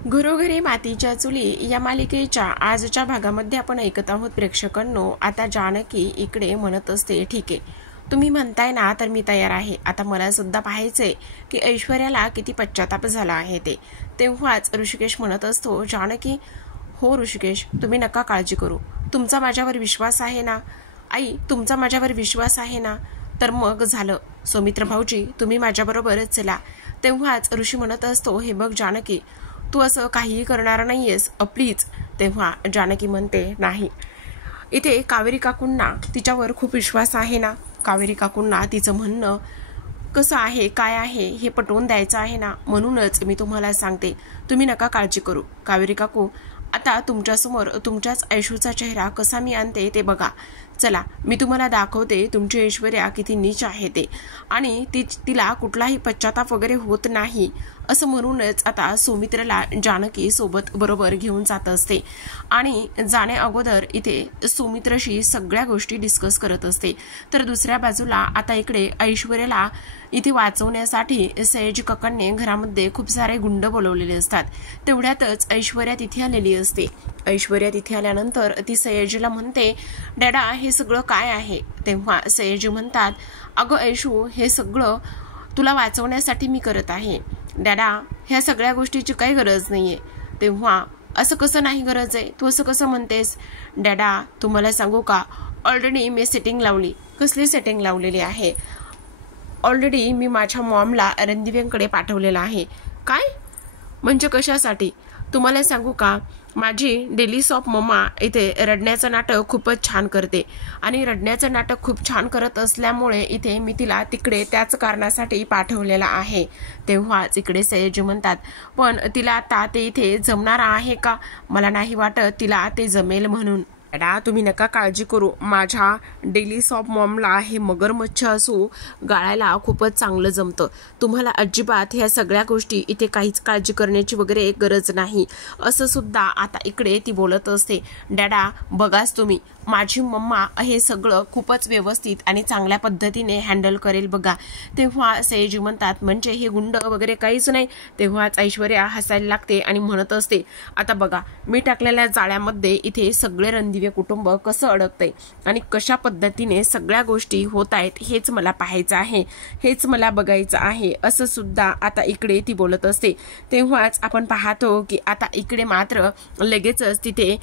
घरोघरी मातीच्या चुली या मालिकेच्या आजच्या भागामध्ये आपण ऐकत आहोत प्रेक्षकांनो. आता जानकी इकडे म्हणत असते, ठीक आहे तुम्ही म्हणताय ना तर मी तयार आहे. आता मला सुद्धा पाहायचंय की ऐश्वर्याला किती पश्चाताप झाला आहे ते. तेव्हाच ऋषिकेश म्हणत असतो, जानकी हो ऋषिकेश तुम्ही नका काळजी करू, तुमचा माझ्यावर विश्वास आहे ना. आई तुमचा माझ्यावर विश्वास आहे ना, तर मग झालं. सौमित्र भाऊजी तुम्ही माझ्याबरोबरच चला. तेव्हाच ऋषी म्हणत असतो, हे बघ जानकी तू असं काहीही करणार नाहीयेस प्लीज. तेव्हा जानकी म्हणते, नाही इथे कावेरी काकूंना तिच्यावर खूप विश्वास आहे ना. कावेरी काकूंना तिचं म्हणणं कसं आहे काय आहे हे पटवून द्यायचं आहे ना, म्हणूनच मी तुम्हाला सांगते तुम्ही नका काळजी करू. कावेरी काकू आता तुमच्यासमोर तुमच्याच ऐशूचा चेहरा कसा मी आणते ते बघा. चला मी तुम्हाला दाखवते तुमची ऐश्वर्या किती नीच आहे ते, आणि तिला कुठलाही पश्चाताप वगैरे होत नाही असं म्हणूनच आता सौमित्रला जानकी सोबत बरोबर घेऊन जात असते. आणि जाण्या अगोदर इथे सौमित्रशी सगळ्या गोष्टी डिस्कस करत असते. तर दुसऱ्या बाजूला आता इकडे ऐश्वर्याला इथे वाचवण्यासाठी सयाजी काकांनी घरामध्ये खूप सारे गुंड बोलवलेले असतात. तेवढ्यातच ऐश्वर्या तिथे आलेली असते. ऐश्वर्या तिथे आल्यानंतर ती सयाजीला म्हणते, डॅडा हे सगळं काय आहे. तेव्हा सयाजी म्हणतात, अगं ऐशू हे सगळं तुला वाचवण्यासाठी मी करत आहे डॅडा, ह्या सगळ्या गोष्टीची काही गरज नाहीये. तेव्हा असं कसं नाही गरज आहे, तू असं कसं म्हणतेस. डॅडा तुम्हाला सांगू का, ऑलरेडी मी सेटिंग लावली. कसली सेटिंग लावलेली आहे. ऑलरेडी मी माझ्या मॉमला रणदिव्यांकडे पाठवलेलं आहे. काय म्हणजे कशासाठी तुम्हाला सांगू का, माझी डेली सॉप मम्मा इथे रडण्याचं नाटक खूपच छान करते, आणि रडण्याचं नाटक खूप छान करत असल्यामुळे इथे मी तिला तिकडे त्याच कारणासाठी पाठवलेला आहे. तेव्हाच इकडे सयाजी म्हणतात, पण तिला आता ते इथे जमणार आहे का, मला नाही वाटत तिला ते जमेल म्हणून. डॅडा तुम्ही नका काळजी करू, माझ्या डेली सॉप मॉमला हे मगरमच्छ असू गाळायला खूपच चांगलं जमतं. तुम्हाला अजिबात ह्या सगळ्या गोष्टी इथे काहीच काळजी करण्याची वगैरे गरज नाही असं सुद्धा आता इकडे ती बोलत असते. डॅडा बघाच तुम्ही, माझी मम्मा हे सगळं खूपच व्यवस्थित आणि चांगल्या पद्धतीने हँडल करेल बघा. तेव्हा सयाजी म्हणतात, म्हणजे हे गुंड वगैरे काहीच नाही. तेव्हाच ऐश्वर्या हसायला लागते आणि म्हणत असते, आता बघा मी टाकलेल्या जाळ्यामध्ये इथे सगळे रणदिवे कुटुंब कसं अडकतंय आणि कशा पद्धतीने सगळ्या गोष्टी होत आहेत हेच मला पाहायचं आहे, हेच मला बघायचं आहे असं सुद्धा आता इकडे ती बोलत असते. तेव्हाच आपण पाहतो की आता इकडे मात्र लगेचच तिथे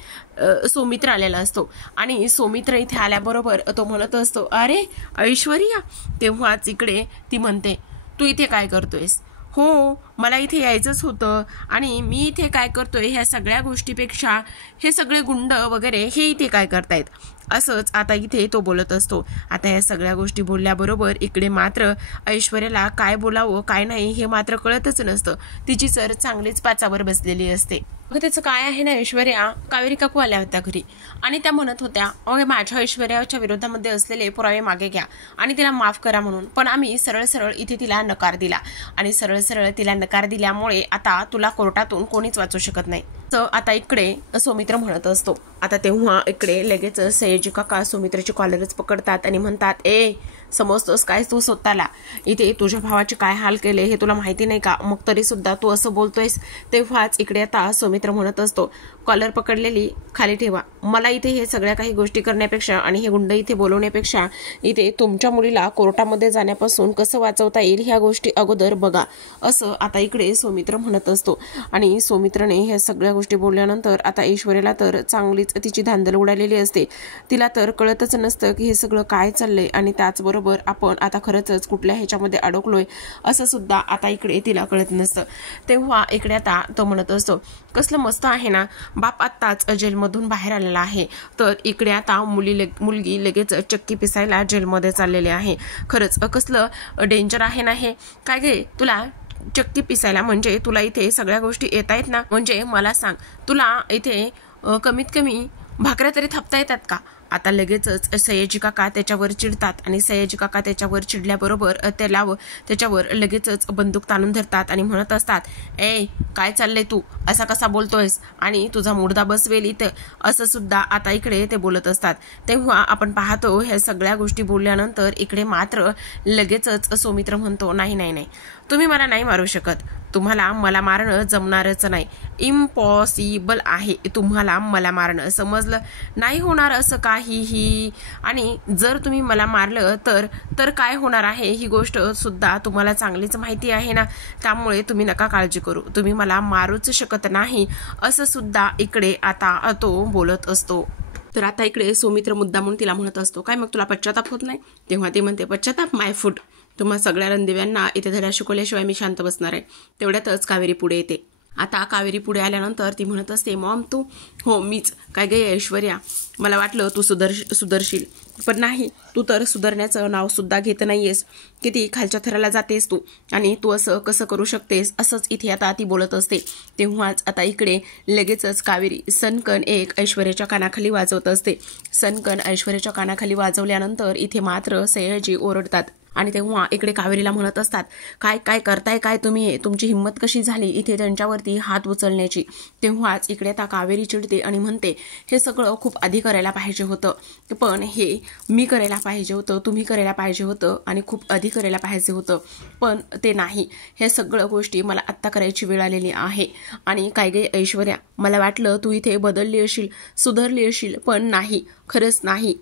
सौमित्र आलेला असतो, आणि सौमित्र इथे आल्याबरोबर तो म्हणत असतो, अरे ऐश्वर्या. तेव्हाच इकडे ती म्हणते, तू इथे काय करतोयस. हो मला इथे यायचंच होतं, आणि मी इथे काय करतोय ह्या सगळ्या गोष्टीपेक्षा हे सगळे गुंड वगैरे हे इथे काय करतायत असंच आता इथे तो बोलत असतो. आता या सगळ्या गोष्टी बोलल्याबरोबर इकडे मात्र ऐश्वर्याला काय बोलावं काय नाही हे मात्र कळतच नसतं. तिची सर चांगलीच पाचावर बसलेली असते. अगं त्याचं काय आहे ना, ऐश्वर्या कावेरी काकू आल्या होत्या घरी आणि त्या म्हणत होत्या, अगं माझ्या ऐश्वर्याच्या विरोधामध्ये असलेले पुरावे मागे घ्या आणि तिला माफ करा म्हणून, पण आम्ही सरळ सरळ इथे तिला नकार दिला, आणि सरळ सरळ तिला नकार दिल्यामुळे आता तुला कोर्टातून कोणीच वाचू शकत नाही. तर आता इकडे सौमित्र म्हणत असतो. आता तेव्हा इकडे लगेच सयाजी काका सौमित्रची कॉलरच पकडतात आणि म्हणतात, ए समजतोस काय तू स्वतःला, इथे तुझ्या भावाचे काय हाल केले हे तुला माहिती नाही का, मग तरी सुद्धा तू असं बोलतोयस. तेव्हाच इकडे आता सौमित्र म्हणत असतो, कॉलर पकडलेली खाली ठेवा, मला इथे हे सगळ्या काही गोष्टी करण्यापेक्षा आणि हे गुंड इथे बोलवण्यापेक्षा इथे तुमच्या मुलीला कोर्टामध्ये जाण्यापासून कसं वाचवता येईल ह्या गोष्टी अगोदर बघा असं आता इकडे सौमित्र म्हणत असतो. आणि सौमित्रने ह्या सगळ्या गोष्टी बोलल्यानंतर आता ऐश्वर्याला तर चांगलीच तिची धांदल उडालेली असते. तिला तर कळतच नसतं की हे सगळं काय चाललंय, आणि त्याचबरोबर आपण आता खरंच कुठल्या ह्याच्यामध्ये अडकलोय असं सुद्धा आता इकडे तिला कळत नसतं. तेव्हा इकडे आता तो म्हणत असतो, कसलं मस्त आहे ना, बाप आत्ताच जेलमधून बाहेर आलेला आहे, तर इकडे आता मुलगी लगेच चक्की पिसायला जेलमध्ये चाललेली आहे. खरंच कसलं डेंजर आहे ना हे. काय गे तुला चक्की पिसायला, म्हणजे तुला इथे सगळ्या गोष्टी येत आहेत ना, म्हणजे मला सांग तुला इथे कमीत कमी भाकऱ्या तरी थापता येतात का. आता लगेचच सयाजी काका त्याच्यावर चिडतात, आणि सयाजी काका त्याच्यावर चिडल्याबरोबर त्याच्यावर लगेचच बंदूक ताणून धरतात आणि म्हणत असतात, ए काय चाललंय तू असा कसा बोलतोयस, आणि तुझा मुर्दा बसवेल इथं असं सुद्धा आता इकडे ते बोलत असतात. तेव्हा आपण पाहतो ह्या सगळ्या गोष्टी बोलल्यानंतर इकडे मात्र लगेचच सौमित्र म्हणतो, नाही नाही नाही तुम्ही मला नाही मारू शकत. तुम्हाला मला मारणं जमणारच नाही. इम्पॉसिबल आहे तुम्हाला मला मारणं, समजलं? नाही होणार असं काहीही. आणि जर तुम्ही मला मारलं तर काय होणार आहे ही गोष्ट सुद्धा तुम्हाला चांगलीच माहिती आहे ना. त्यामुळे तुम्ही नका काळजी करू. तुम्ही मला मारूच शकत नाही असं सुद्धा इकडे आता तो बोलत असतो. तर आता इकडे सौमित्र मुद्दा म्हणून तिला म्हणत असतो, काय मग तुला पश्चाताप होत नाही? तेव्हा ती म्हणते, पश्चाताप माय फूट. तुम्हा सगळ्या रणदिव्यांना इथे धडा शिकवल्याशिवाय मी शांत बसणार आहे. तेवढ्यातच कावेरी पुढे येते. आता कावेरी पुढे आल्यानंतर ती म्हणत असते, मॉम तू? हो मीच. काय गे ऐश्वर्या, मला वाटलं तू सुधरशील, पण नाही. तू तर सुधारण्याचं नाव सुद्धा घेत नाहीयेस. किती खालच्या थराला जातेस तू, आणि तू असं कसं करू शकतेस? असंच इथे आता ती बोलत असते. तेव्हाच आता इकडे लगेचच कावेरी सनकन एक ऐश्वर्याच्या कानाखाली वाजवत असते. सनकन ऐश्वर्याच्या कानाखाली वाजवल्यानंतर इथे मात्र सयाजी ओरडतात. आणि तेव्हा इकडे कावेरीला म्हणत असतात, काय काय करताय काय तुम्ही? तुमची हिंमत कशी झाली इथे त्यांच्यावरती हात उचलण्याची? तेव्हाच इकडे आता कावेरी चिडते आणि म्हणते, हे सगळं खूप आधी करायला पाहिजे होतं, पण हे मी करायला पाहिजे होतं, तुम्ही करायला पाहिजे होतं, आणि खूप आधी करायला पाहिजे होतं, पण ते नाही. हे सगळं गोष्टी मला आत्ता करायची वेळ आलेली आहे. आणि काय गे ऐश्वर्या, मला वाटलं तू इथे बदलली असेल, सुधारली असेल, पण नाही, खरंच नाही.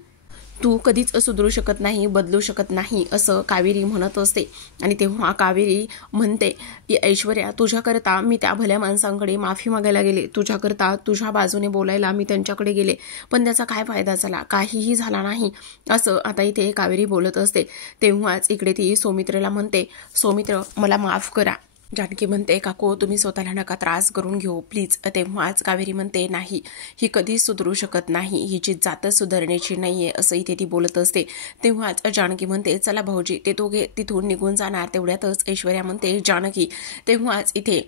तू कधीच सुधरू शकत नाही, बदलू शकत नाही असं कावेरी म्हणत असते. आणि तेव्हा कावेरी म्हणते की ऐश्वर्या, तुझ्याकरता मी त्या भल्या माणसांकडे माफी मागायला गेले, तुझ्याकरता तुझ्या बाजूने बोलायला मी त्यांच्याकडे गेले, पण त्याचा काय फायदा झाला? काहीही झाला नाही असं आता इथे कावेरी बोलत असते. तेव्हाच इकडे ती सौमित्रला म्हणते, सौमित्र मला माफ करा. जानकी म्हणते, काकू तुम्ही स्वतःला नका त्रास करून घेऊ प्लीज. तेव्हाच कावेरी म्हणते, नाही, ही कधीच सुधरू शकत नाही, हिची जातच सुधारण्याची नाहीये असं इथे ती बोलत असते. तेव्हाच जानकी म्हणते, चला भाऊजी. ते दोघे तिथून निघून जाणार. तेवढ्यातच ऐश्वर्या म्हणते, जानकी तेव्हाच इथे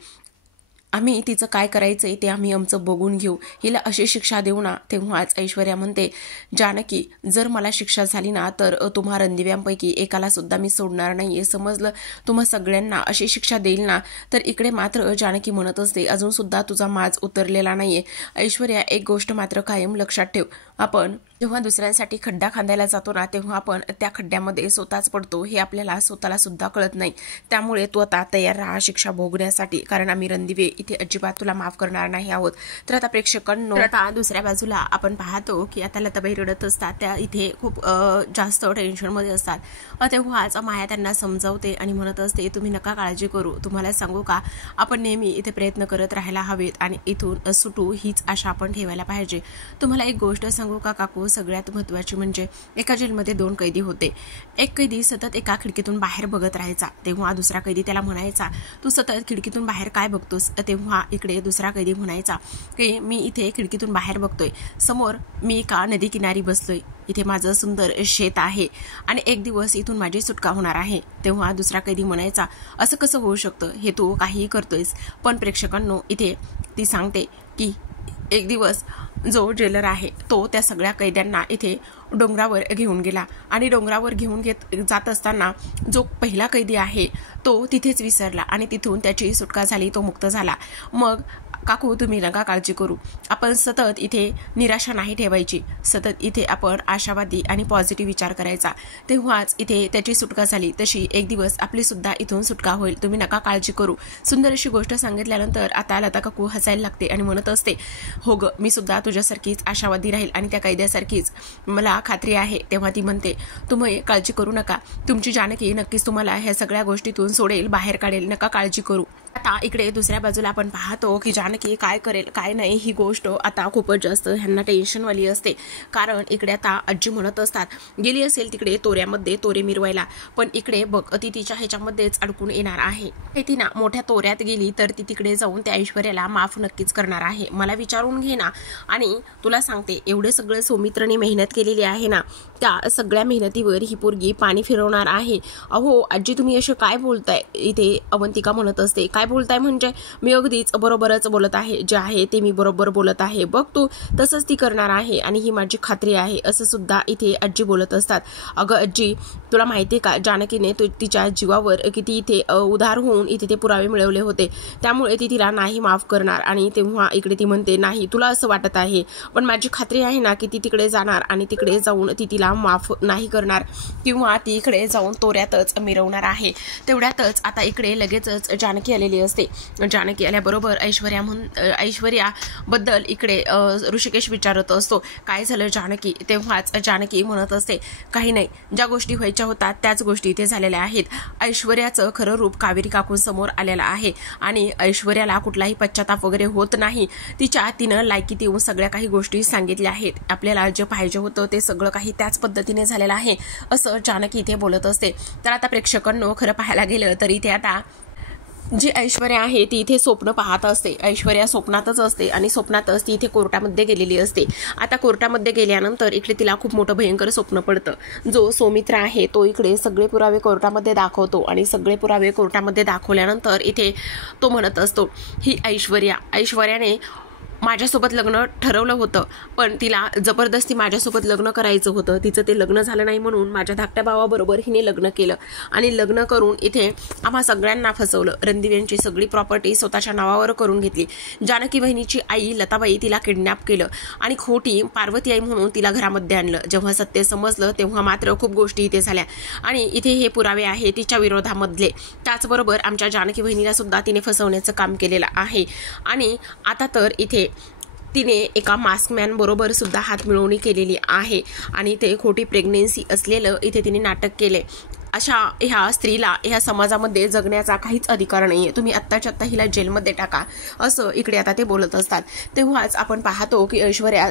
आम्ही तिचं काय करायचंय ते आम्ही आमचं बघून घेऊ, हिला अशी शिक्षा देऊ ना. तेव्हाच ऐश्वर्या म्हणते, जानकी जर मला शिक्षा झाली ना तर तुम्हा रणदिव्यांपैकी एकाला सुद्धा मी सोडणार नाहीये, समजलं? तुम्हा सगळ्यांना अशी शिक्षा देईल ना. तर इकडे मात्र जानकी म्हणत असते, अजून सुद्धा तुझा माज उतरलेला नाहीये. ऐश्वर्या एक गोष्ट मात्र कायम लक्षात ठेव, आपण जेव्हा दुसऱ्यांसाठी खड्डा खांदायला जातो ना तेव्हा आपण त्या खड्ड्यामध्ये स्वतःच पडतो, हे आपल्याला स्वतःला सुद्धा कळत नाही. त्यामुळे तू आता तयार राहा शिक्षा भोगण्यासाठी, कारण आम्ही रणदिवे इथे अजिबात तुला माफ करणार नाही आहोत. तर आता प्रेक्षकांनो, आता दुसऱ्या बाजूला आपण पाहतो की आता लताबाई रडत असतात, त्या इथे खूप जास्त टेन्शनमध्ये असतात. तेव्हाच माया त्यांना समजावते आणि म्हणत असते, तुम्ही नका काळजी करू. तुम्हाला सांगू का, आपण नेहमी इथे प्रयत्न करत राहायला हवेत आणि इथून सुटू हीच आशा आपण ठेवायला पाहिजे. तुम्हाला एक गोष्ट सांगू का काकू, सगळ्यात महत्त्वाची म्हणजे एका जेलमध्ये 2 कैदी होते. एक कैदी सतत एका खिडकीतून बाहेर बघत राहायचा. तेव्हा दुसरा कैदी त्याला म्हणायचा, तू सतत खिडकीतून बाहेर काय बघतोस? तेव्हा इकडे दुसरा कैदी म्हणायचा की मी इथे खिडकीतून बाहेर बघतोय, समोर मी एका नदी किनारी बसलोय, इथे माझं सुंदर शेत आहे आणि एक दिवस इथून माझी सुटका होणार आहे. तेव्हा दुसरा कैदी म्हणायचा, असं कसं होऊ शकतं? हे तू काहीही करतोयस. पण प्रेक्षकांनो, इथे ती सांगते की एक दिवस जो जेलर आहे तो त्या सगळ्या कैद्यांना इथे डोंगरावर घेऊन गेला आणि डोंगरावर घेऊन जात असताना जो पहिला कैदी आहे तो तिथेच विसरला आणि तिथून त्याची सुटका झाली, तो मुक्त झाला. मग काकू तुम्ही नका काळजी करू, आपण सतत इथे निराशा नाही ठेवायची, सतत इथे आपण आशावादी आणि पॉझिटिव्ह विचार करायचा. तेव्हाच इथे त्याची सुटका झाली, तशी एक दिवस आपली सुद्धा इथून सुटका होईल. तुम्ही नका काळजी करू. सुंदर अशी गोष्ट सांगितल्यानंतर आता लता काकू हसायला लागते आणि म्हणत असते, हो ग, मी सुद्धा तुझ्यासारखीच आशावादी राहील आणि त्या कैद्यासारखीच, मला खात्री आहे. तेव्हा ती म्हणते, तुम्ही काळजी करू नका, तुमची जानकी नक्कीच तुम्हाला ह्या सगळ्या गोष्टीतून सोडेल, बाहेर काढेल, नका काळजी करू. आता इकडे दुसऱ्या बाजूला आपण पाहतो की जानकी काय करेल काय नाही ही गोष्ट आता खूपच जास्त ह्यांना टेन्शनवाली असते. कारण इकडे आता आजी म्हणत असतात, गेली असेल तिकडे तोऱ्यामध्ये तोरे मिरवायला, पण इकडे बघ ती तिच्या ह्याच्यामध्येच अडकून येणार आहे. ती ना मोठ्या तोऱ्यात गेली तर ती तिकडे जाऊन त्या ऐश्वर्याला माफ नक्कीच करणार आहे. मला विचारून घे ना. आणि तुला सांगते, एवढे सगळे सौमित्रने मेहनत केलेली आहे ना, त्या सगळ्या मेहनतीवर ही पोरगी पाणी फिरवणार आहे. अहो आजी, तुम्ही असे काय बोलताय? इथे अवंतिका म्हणत असते, काय बोलताय म्हणजे मी अगदीच बरोबरच बोलत आहे, जे आहे ते मी बरोबर बोलत आहे, बघ तू तसंच ती करणार आहे आणि ही माझी खात्री आहे, असं सुद्धा इथे आजी बोलत असतात. अगं आजी, तुला माहितीये का जानकीने तिच्या जीवावर किती इथे उधार होऊन इथे ते पुरावे मिळवले होते, त्यामुळे ती तिला नाही माफ करणार. आणि तेव्हा इकडे ती म्हणते नाही तुला असं वाटत आहे, पण माझी खात्री आहे ना की ती तिकडे जाणार आणि तिकडे जाऊन ती तिला माफ नाही करणार किंवा ती इकडे जाऊन तोऱ्यातच मिरवणार आहे. तेवढ्यातच आता इकडे लगेचच जानकी आलेली असते. जानकी आल्याबरोबर ऐश्वर्या बद्दल इकडे ऋषिकेश विचारत असतो काय झालं जानकी. तेव्हाच जानकी म्हणत असते काही नाही, ज्या गोष्टी व्हायच्या होतात त्याच गोष्टी इथे झालेल्या आहेत. ऐश्वर्याचं खरं रूप कावेरी काकूंसमोर आलेलं आहे आणि ऐश्वर्याला कुठलाही पश्चाताप वगैरे होत नाही. तिनं लायकीत येऊन सगळ्या काही गोष्टी सांगितल्या आहेत. आपल्याला जे पाहिजे होतं ते सगळं काही त्याच पद्धतीने झालेलं आहे असं जानकी इथे बोलत असते. तर आता प्रेक्षकांनो खरं पाहायला गेलं तर इथे आता जी ऐश्वर्या आहे ती इथे स्वप्न पाहत असते. ऐश्वर्या स्वप्नातच असते आणि स्वप्नातच ती इथे कोर्टामध्ये गेलेली असते. आता कोर्टामध्ये गेल्यानंतर इकडे तिला खूप मोठं भयंकर स्वप्न पडतं. जो सौमित्र आहे तो इकडे सगळे पुरावे कोर्टामध्ये दाखवतो आणि सगळे पुरावे कोर्टामध्ये दाखवल्यानंतर इथे तो म्हणत असतो ही ऐश्वर्याने माझ्यासोबत लग्न ठरवलं होतं, पण तिला जबरदस्ती माझ्यासोबत लग्न करायचं होतं. तिचं ते लग्न झालं नाही म्हणून माझ्या धाकट्या भावाबरोबर हिने लग्न केलं आणि लग्न करून इथे आम्हा सगळ्यांना फसवलं. रणदिव्यांची सगळी प्रॉपर्टी स्वतःच्या नावावर करून घेतली. जानकी बहिणीची आई लताबाई तिला किडनॅप केलं आणि खोटी पार्वती आई म्हणून तिला घरामध्ये आणलं. जेव्हा सत्य समजलं तेव्हा मात्र खूप गोष्टी इथे झाल्या आणि इथे हे पुरावे आहे तिच्या विरोधामधले. त्याचबरोबर आमच्या जानकी बहिणीला सुद्धा तिने फसवण्याचं काम केलेलं आहे आणि आता तर इथे तिने एका मास्कमॅन बरोबर सुद्धा हात मिळवणी केलेली आहे आणि ते खोटी प्रेग्नेन्सी असलेलं इथे तिने नाटक केले. अशा ह्या स्त्रीला ह्या समाजामध्ये जगण्याचा काहीच अधिकार नाहीये, तुम्ही आत्ताच्या आत्ता हिला जेलमध्ये टाका, असं इकडे आता ते बोलत असतात. तेव्हाच आपण पाहतो की ऐश्वर्या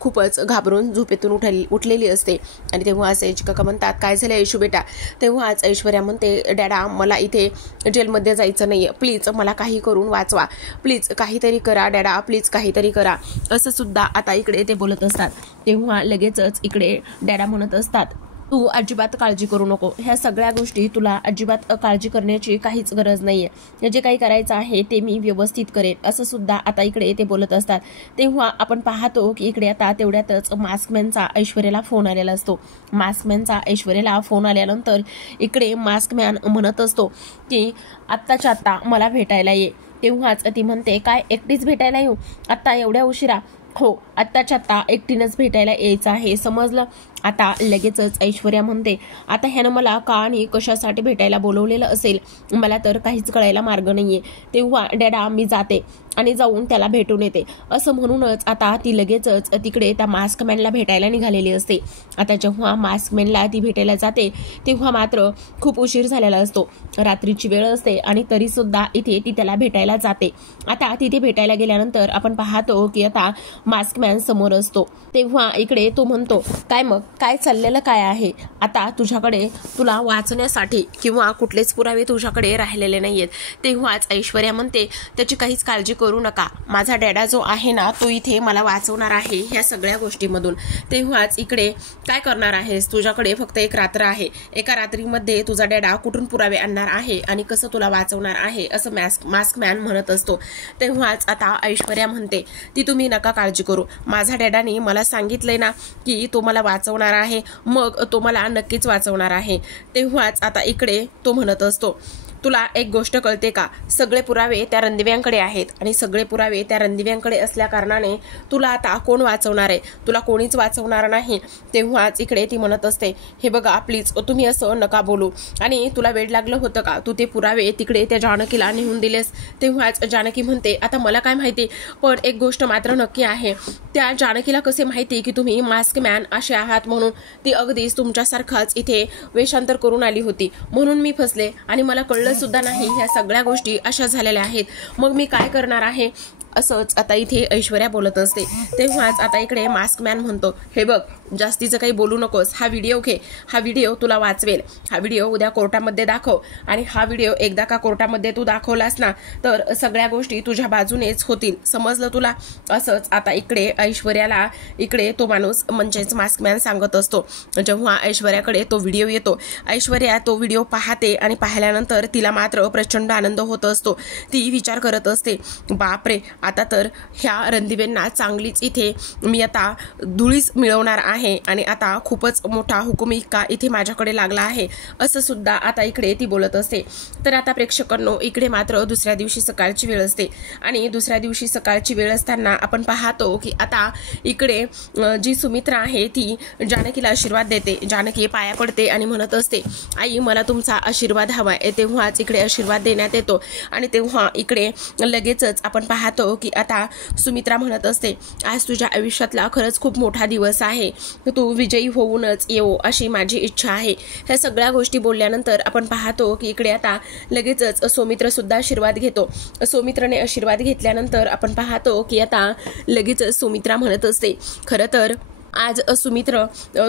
खूपच घाबरून झोपेतून उठलेली असते आणि तेव्हा असे काका म्हणतात काय झालं ऐशू बेटा. तेव्हाच ऐश्वर्या म्हणते डॅडा मला इथे जेलमध्ये जायचं नाहीये, प्लीज मला काही करून वाचवा, प्लीज काहीतरी करा डॅडा, प्लीज काहीतरी करा, असं सुद्धा आता इकडे ते बोलत असतात. तेव्हा लगेचच इकडे डॅडा म्हणत असतात तू अजिबात काळजी करू नको, ह्या सगळ्या गोष्टी तुला अजिबात काळजी करण्याची काहीच गरज नाहीये, जे काही करायचं आहे ते मी व्यवस्थित करेन, असं सुद्धा आता इकडे ते बोलत असतात. तेव्हा आपण पाहतो की इकडे आता तेवढ्यातच मास्कमॅनचा ऐश्वर्याला फोन आलेला असतो. मास्कमॅनचा ऐश्वर्याला फोन आल्यानंतर इकडे मास्कमॅन म्हणत असतो की आत्ताच्या आत्ता मला भेटायला ये. तेव्हाच ती म्हणते काय एकटीच भेटायला येऊ आत्ता एवढ्या उशिरा. हो आत्ताच्या आत्ता एकटीनंच भेटायला यायचं आहे समजलं. आता लगेचच ऐश्वर्या म्हणते आता ह्यानं मला का आणि कशासाठी भेटायला बोलवलेलं असेल मला तर काहीच कळायला मार्ग नाहीये. तेव्हा डॅडा मी जाते आणि जाऊन त्याला भेटून येते, असं म्हणूनच आता ती लगेचच तिकडे त्या मास्कमॅनला भेटायला निघालेली असते. आता जेव्हा मास्कमॅनला ती भेटायला जाते तेव्हा मात्र खूप उशीर झालेला असतो, रात्रीची वेळ असते आणि तरी सुद्धा इथे ती त्याला भेटायला जाते. आता तिथे भेटायला गेल्यानंतर आपण पाहतो की आता मास्कमॅन समोर असतो. तेव्हा इकडे तो म्हणतो काय मग काय चाललेलं काय आहे, आता तुझ्याकडे तुला वाचण्यासाठी किंवा कुठलेच पुरावे तुझ्याकडे राहिलेले नाहीयेत. तेव्हाच ऐश्वर्या म्हणते त्याची काहीच काळजी करू नका, माझा डॅडा जो आहे ना तो इथे मला वाचवणार आहे ह्या सगळ्या गोष्टीमधून. तेव्हाच इकडे काय करणार आहेस, तुझ्याकडे फक्त एक रात्र आहे, एका रात्रीमध्ये तुझा डॅडा कुठून पुरावे आणणार आहे आणि कसं तुला वाचवणार आहे, असं मास्कमॅन म्हणत असतो. तेव्हाच आता ऐश्वर्या म्हणते ती तुम्ही नका काळजी करू, माझा डॅडाने मला सांगितलंय ना की तो मला वाचवणार आहे, मग तो मला नक्कीच वाचवणार आहे. तेव्हाच आता इकडे तो म्हणत असतो तुला एक गोष्ट कळते का, सगळे पुरावे त्या रणदिव्यांकडे आहेत आणि सगळे पुरावे त्या रणदिव्यांकडे असल्या कारणाने तुला आता कोण वाचवणार आहे, तुला कोणीच वाचवणार नाही. तेव्हाच इकडे ती म्हणत असते हे बघा प्लीज तुम्ही असं नका बोलू, आणि तुला वेळ लागलं होतं का, तू ते पुरावे तिकडे त्या जानकीला नेऊन दिलेस. तेव्हाच जानकी म्हणते आता मला काय माहिती, पण एक गोष्ट मात्र नक्की आहे, त्या जानकीला कसे माहिती की तुम्ही मास्कमॅन असे आहात म्हणून. ती अगदीच तुमच्यासारखाच इथे वेषांतर करून आली होती म्हणून मी फसले आणि मला कळलं सुद्धा नाही ह्या सगळ्या गोष्टी अशा झालेल्या आहेत. मग मी काय करणार आहे, असंच आता इथे ऐश्वर्या बोलत असते. तेव्हाच आता इकडे मास्क मॅन म्हणतो, हे बघ जास्तीचं काही बोलू नकोस, हा व्हिडिओ घे, हा व्हिडिओ तुला वाचवेल, हा व्हिडिओ उद्या कोर्टामध्ये दाखव आणि हा व्हिडिओ एकदा का कोर्टामध्ये तू दाखवलास ना तर सगळ्या गोष्टी तुझ्या बाजूनेच होतील, समजलं तुला. असंच आता इकडे ऐश्वर्याला इकडे तो माणूस म्हणजेच मास्क मॅन सांगत असतो. जेव्हा ऐश्वर्याकडे तो व्हिडिओ येतो, ऐश्वर्या तो व्हिडिओ पाहते आणि पाहिल्यानंतर तिला मात्र प्रचंड आनंद होत असतो. ती विचार करत असते, बापरे आता तर ह्या रणदिवेंना चांगलीच इथे मी आता धुळीच मिळवणार आहे आणि आता खूपच मोठा हुकुमिका इथे माझ्याकडे लागला आहे, असं सुद्धा आता इकडे ती बोलत असते. तर आता प्रेक्षकांनो इकडे मात्र दुसऱ्या दिवशी सकाळची वेळ असते आणि दुसऱ्या दिवशी सकाळची वेळ असताना आपण पाहतो की आता इकडे जी सुमित्रा आहे ती जानकीला आशीर्वाद देते. जानकी पाया पडते आणि म्हणत असते, आई मला तुमचा आशीर्वाद हवाय. तेव्हाच इकडे आशीर्वाद देण्यात येतो आणि तेव्हा इकडे लगेचच आपण पाहतो की आता सुमित्रा म्हणत असते, आज तुझ्या आयुष्यातला खरंच खूप मोठा दिवस आहे, तू विजयी होऊनच येऊ अशी माझी इच्छा आहे. ह्या सगळ्या गोष्टी बोलल्यानंतर आपण पाहतो की इकडे आता लगेचच सौमित्र सुद्धा आशीर्वाद घेतो. सौमित्रने आशीर्वाद घेतल्यानंतर आपण पाहतो की आता लगेचच सुमित्रा म्हणत असते, खरं तर आज सुमित्र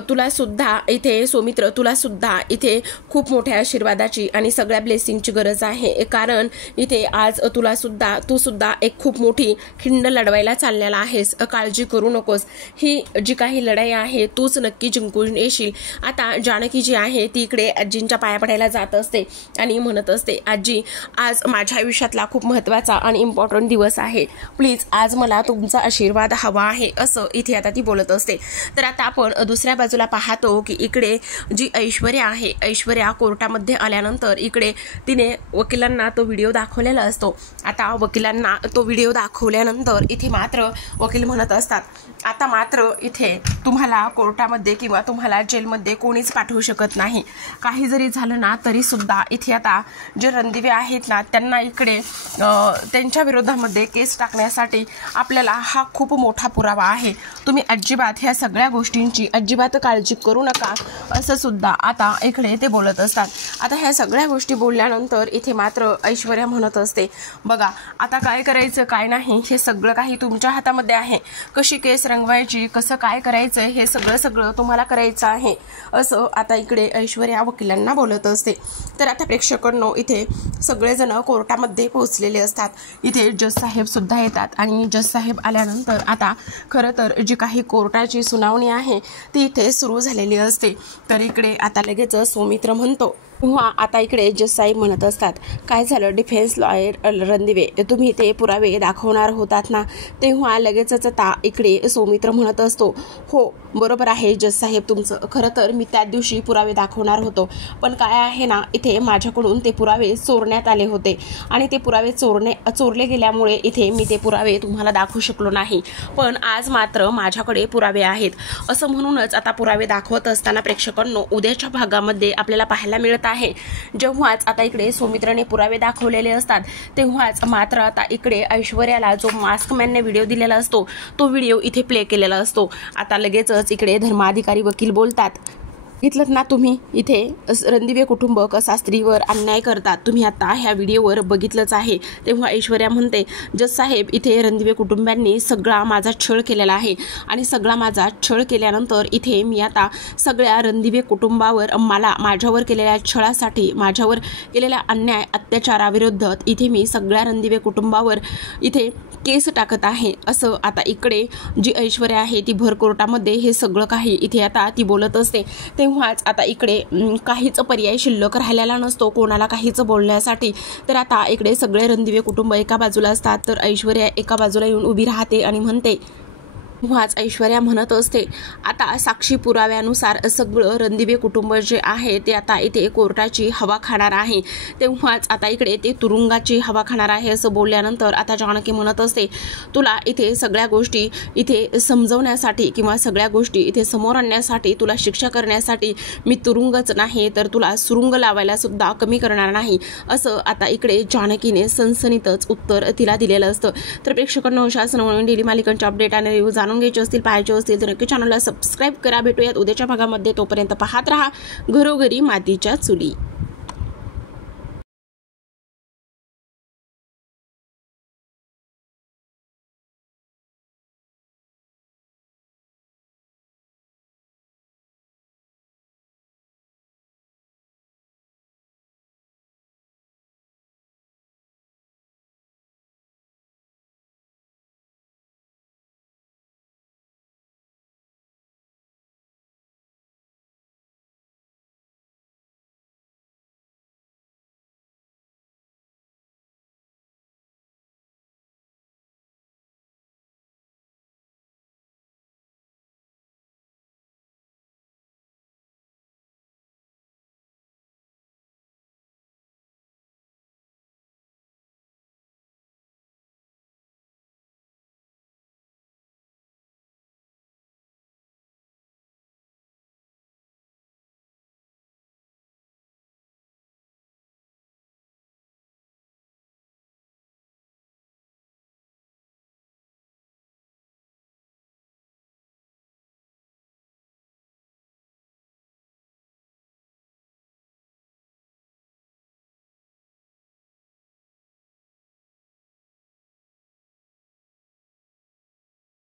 तुला सुद्धा इथे सौमित्र तुला सुद्धा इथे खूप मोठ्या आशीर्वादाची आणि सगळ्या ब्लेसिंगची गरज आहे, कारण इथे आज तू सुद्धा एक खूप मोठी खिंड लढवायला चाललेला आहेस. काळजी करू नकोस, ही जी काही लढाई आहे तूच नक्की जिंकून येशील. आता जानकी जी आहे ती इकडे आजींच्या पाया पडायला जात असते आणि म्हणत असते, आजी आज माझ्या आयुष्यातला खूप महत्त्वाचा आणि इम्पॉर्टंट दिवस आहे, प्लीज आज मला तुमचा आशीर्वाद हवा आहे, असं इथे आता ती बोलत असते. तर आता आपण दुसऱ्या बाजूला पाहतो की इकडे जी ऐश्वर्या आहे, ऐश्वर्या कोर्टामध्ये आल्यानंतर इकडे तिने वकिलांना तो व्हिडिओ दाखवलेला असतो. आता वकिलांना तो व्हिडिओ दाखवल्यानंतर इथे मात्र वकील म्हणत असतात, आता मात्र इथे तुम्हाला कोर्टामध्ये किंवा तुम्हाला जेलमध्ये कोणीच पाठवू शकत नाही. काही जरी झालं ना तरी सुद्धा इथे आता जे रणदिवे आहेत ना त्यांना इकडे त्यांच्या विरोधामध्ये केस टाकण्यासाठी आपल्याला हा खूप मोठा पुरावा आहे. तुम्ही अजिबात ह्या सगळ्या गोष्टींची अजिबात काळजी करू नका, असं सुद्धा आता इकडे ते बोलत असतात. आता ह्या सगळ्या गोष्टी बोलल्यानंतर इथे मात्र ऐश्वर्या म्हणत असते, बघा आता काय करायचं काय नाही हे सगळं काही तुमच्या हातामध्ये आहे. कशी केस रंगवायची, कसं काय करायचं हे सगळं तुम्हाला करायचं आहे, असं आता इकडे ऐश्वर्या वकिलांना बोलत असते. तर आता प्रेक्षकांनो इथे सगळेजण कोर्टामध्ये पोहोचलेले असतात. इथे जज साहेब सुद्धा येतात आणि जज साहेब आल्यानंतर आता खरं तर जी काही कोर्टाची सुनावणी आहे ती इथे सुरू झालेली असते. तर इकडे आता लगेच सौमित्र म्हणतो, तेव्हा आता इकडे जज साहेब म्हणत असतात, काय झालं डिफेन्स लॉयर रणदिवे, तुम्ही ते पुरावे दाखवणार होतात ना. तेव्हा लगेचच आता इकडे सौमित्र म्हणत असतो, हो बरोबर आहे जज साहेब तुमचं, खरं तर मी त्या दिवशी पुरावे दाखवणार होतो, पण काय आहे ना इथे माझ्याकडून ते पुरावे चोरण्यात आले होते आणि ते पुरावे चोरले गेल्यामुळे इथे मी ते पुरावे तुम्हाला दाखवू शकलो नाही, पण आज मात्र माझ्याकडे पुरावे आहेत. असं म्हणूनच आता पुरावे दाखवत असताना प्रेक्षकांनो उद्याच्या भागामध्ये आपल्याला पाहायला मिळत आहे, जेव्हाच आता इकडे सौमित्रने पुरावे दाखवलेले असतात तेव्हाच मात्र आता इकडे ऐश्वर्याला जो मास्कमॅनने व्हिडिओ दिलेला असतो तो व्हिडिओ इथे प्ले केलेला असतो. आता लगेचच इकडे धर्माधिकारी वकील बोलतात, बघितलं ना तुम्ही इथे रणदिवे कुटुंब कसा स्त्रीवर अन्याय करतात, तुम्ही आता ह्या व्हिडिओवर बघितलंच आहे. तेव्हा ऐश्वर्या म्हणते, जज साहेब इथे रणदिवे कुटुंबांनी सगळा माझा छळ केलेला आहे आणि सगळा माझा छळ केल्यानंतर इथे मी आता सगळ्या रणदिवे कुटुंबावर माझ्यावर केलेल्या छळासाठी, माझ्यावर केलेल्या अन्याय अत्याचाराविरुद्ध इथे मी सगळ्या रणदिवे कुटुंबावर इथे केस टाकत आहे, असं आता इकडे जी ऐश्वर्या आहे ती भर कोर्टामध्ये हे सगळं काही इथे आता ती बोलत असते. तेव्हाच आता इकडे काहीच पर्याय शिल्लक राहिलेला नसतो कोणाला काहीच बोलण्यासाठी. तर आता इकडे सगळे रणदिवे कुटुंब एका बाजूला असतात, तर ऐश्वर्या एका बाजूला येऊन उभी राहते आणि म्हणते, तेव्हाच ऐश्वर्या म्हणत असते, आता साक्षी पुराव्यानुसार सगळं रणदिवे कुटुंब जे आहे ते आता इथे कोर्टाची हवा खाणार आहे. तेव्हाच आता इकडे ते तुरुंगाची हवा खाणार आहे असं बोलल्यानंतर आता जानकी म्हणत असते, तुला इथे सगळ्या गोष्टी इथे समजवण्यासाठी किंवा सगळ्या गोष्टी इथे समोर आणण्यासाठी, तुला शिक्षा करण्यासाठी मी तुरुंगच नाही तर तुला सुरुंग लावायला सुद्धा कमी करणार नाही, असं आता इकडे जानकीने सनसनीतच उत्तर तिला दिलेलं असतं. तर प्रेक्षकांना शासन म्हणून डेली मालिकांचे अपडेट आणि रिव्ह्यू जाणून घ्यायचे असतील, पाहायचे असतील तर नक्की चॅनलला सबस्क्राईब करा. भेटूयात उद्याच्या भागामध्ये, तोपर्यंत पाहत रहा घरोघरी मातीच्या चुली.